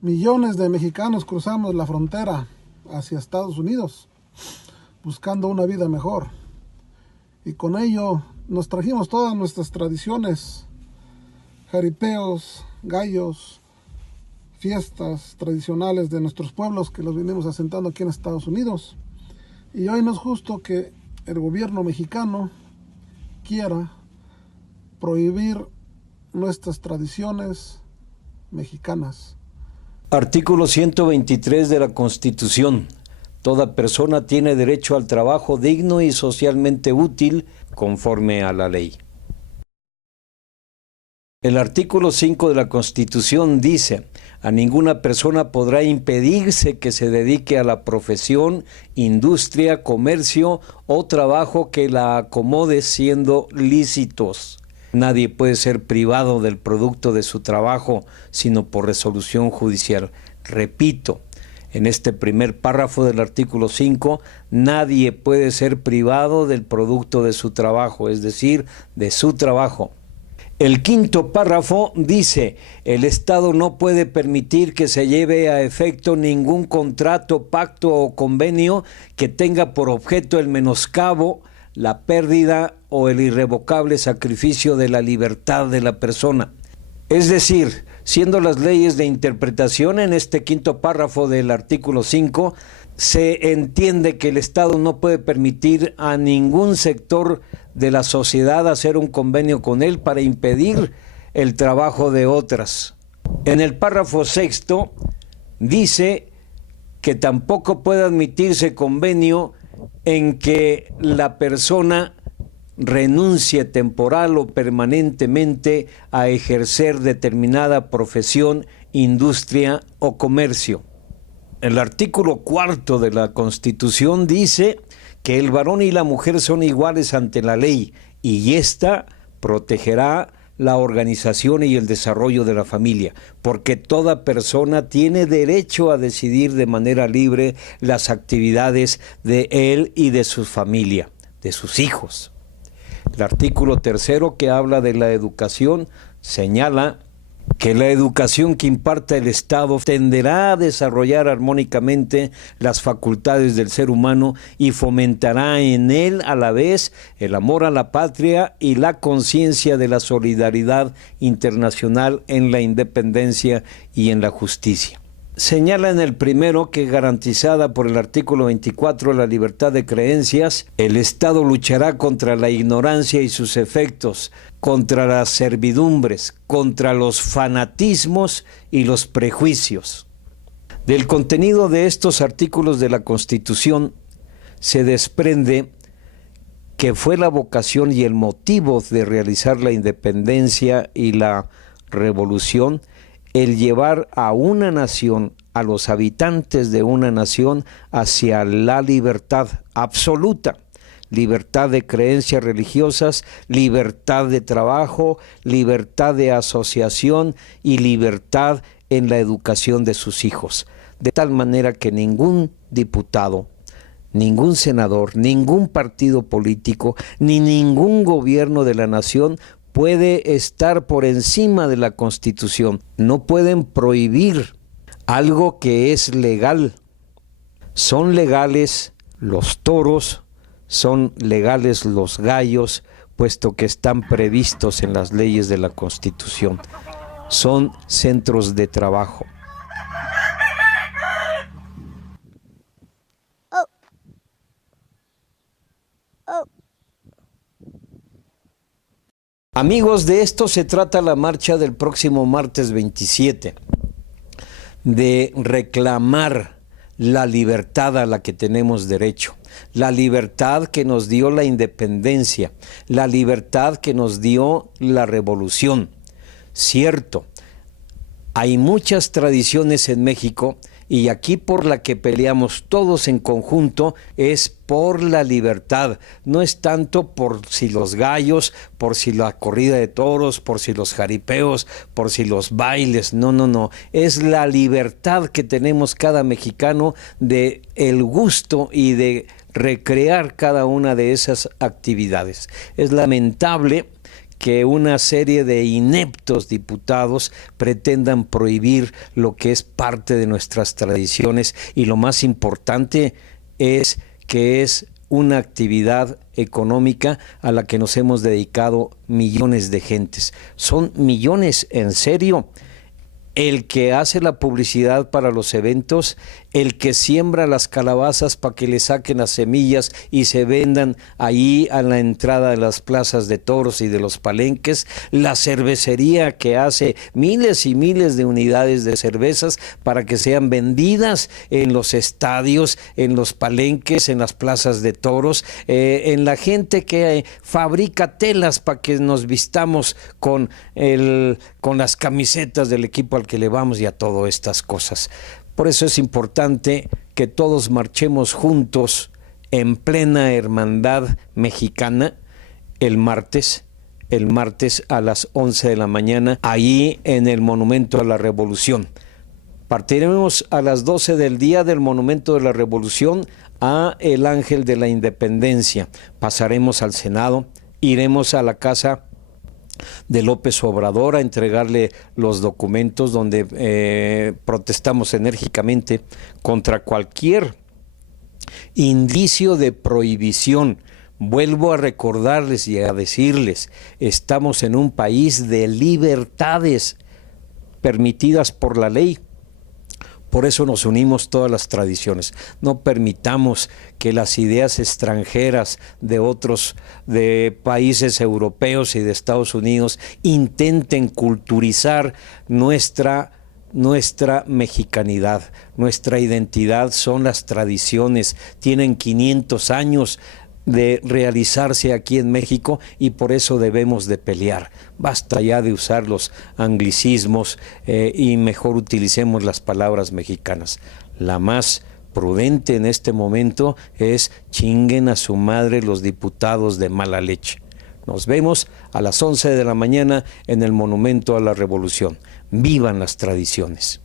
Millones de mexicanos cruzamos la frontera hacia Estados Unidos buscando una vida mejor. Y con ello nos trajimos todas nuestras tradiciones, jaripeos, gallos, fiestas tradicionales de nuestros pueblos que los venimos asentando aquí en Estados Unidos. Y hoy no es justo que el gobierno mexicano quiera prohibir nuestras tradiciones mexicanas. Artículo 123 de la Constitución. Toda persona tiene derecho al trabajo digno y socialmente útil conforme a la ley. El artículo 5 de la Constitución dice: a ninguna persona podrá impedirse que se dedique a la profesión, industria, comercio o trabajo que la acomode siendo lícitos. Nadie puede ser privado del producto de su trabajo, sino por resolución judicial. Repito, en este primer párrafo del artículo 5, nadie puede ser privado del producto de su trabajo, es decir, de su trabajo. El quinto párrafo dice: el Estado no puede permitir que se lleve a efecto ningún contrato, pacto o convenio que tenga por objeto el menoscabo, la pérdida o el irrevocable sacrificio de la libertad de la persona. Es decir, siendo las leyes de interpretación en este quinto párrafo del artículo 5, se entiende que el Estado no puede permitir a ningún sector de la sociedad hacer un convenio con él para impedir el trabajo de otras. En el párrafo sexto dice que tampoco puede admitirse convenio en que la persona renuncie temporal o permanentemente a ejercer determinada profesión, industria o comercio. El artículo 4 de la Constitución dice que el varón y la mujer son iguales ante la ley y ésta protegerá la organización y el desarrollo de la familia, porque toda persona tiene derecho a decidir de manera libre las actividades de él y de su familia, de sus hijos. El artículo 3, que habla de la educación, señala que la educación que imparta el Estado tenderá a desarrollar armónicamente las facultades del ser humano y fomentará en él a la vez el amor a la patria y la conciencia de la solidaridad internacional en la independencia y en la justicia. Señala en el primero que, garantizada por el artículo 24 la libertad de creencias, el Estado luchará contra la ignorancia y sus efectos, contra las servidumbres, contra los fanatismos y los prejuicios. Del contenido de estos artículos de la Constitución se desprende que fue la vocación y el motivo de realizar la independencia y la revolución el llevar a una nación, a los habitantes de una nación, hacia la libertad absoluta. Libertad de creencias religiosas, libertad de trabajo, libertad de asociación y libertad en la educación de sus hijos. De tal manera que ningún diputado, ningún senador, ningún partido político, ni ningún gobierno de la nación puede estar por encima de la Constitución. No pueden prohibir algo que es legal. Son legales los toros, son legales los gallos, puesto que están previstos en las leyes de la Constitución. Son centros de trabajo. Amigos, de esto se trata la marcha del próximo martes 27, de reclamar la libertad a la que tenemos derecho, la libertad que nos dio la independencia, la libertad que nos dio la revolución. Cierto, hay muchas tradiciones en México y aquí por la que peleamos todos en conjunto es por la libertad. No es tanto por si los gallos, por si la corrida de toros, por si los jaripeos, por si los bailes. No. Es la libertad que tenemos cada mexicano de el gusto y de recrear cada una de esas actividades. Es lamentable que una serie de ineptos diputados pretendan prohibir lo que es parte de nuestras tradiciones, y lo más importante es que es una actividad económica a la que nos hemos dedicado millones de gentes. Son millones, en serio. El que hace la publicidad para los eventos, el que siembra las calabazas para que le saquen las semillas y se vendan ahí a la entrada de las plazas de toros y de los palenques, la cervecería que hace miles y miles de unidades de cervezas para que sean vendidas en los estadios, en los palenques, en las plazas de toros, en la gente que fabrica telas para que nos vistamos con las camisetas del equipo al que le vamos, y a todas estas cosas. Por eso es importante que todos marchemos juntos en plena hermandad mexicana el martes a las 11 de la mañana, ahí en el Monumento a la Revolución. Partiremos a las 12 del día del Monumento de la Revolución a el Ángel de la Independencia. Pasaremos al Senado, iremos a la casa de López Obrador a entregarle los documentos donde protestamos enérgicamente contra cualquier indicio de prohibición. Vuelvo a recordarles y a decirles, estamos en un país de libertades permitidas por la ley. Por eso nos unimos todas las tradiciones. No permitamos que las ideas extranjeras de países europeos y de Estados Unidos intenten culturizar nuestra mexicanidad. Nuestra identidad son las tradiciones. Tienen 500 años de realizarse aquí en México, y por eso debemos de pelear. Basta ya de usar los anglicismos y mejor utilicemos las palabras mexicanas. La más prudente en este momento es: chinguen a su madre los diputados de mala leche. Nos vemos a las 11 de la mañana en el Monumento a la Revolución. ¡Vivan las tradiciones!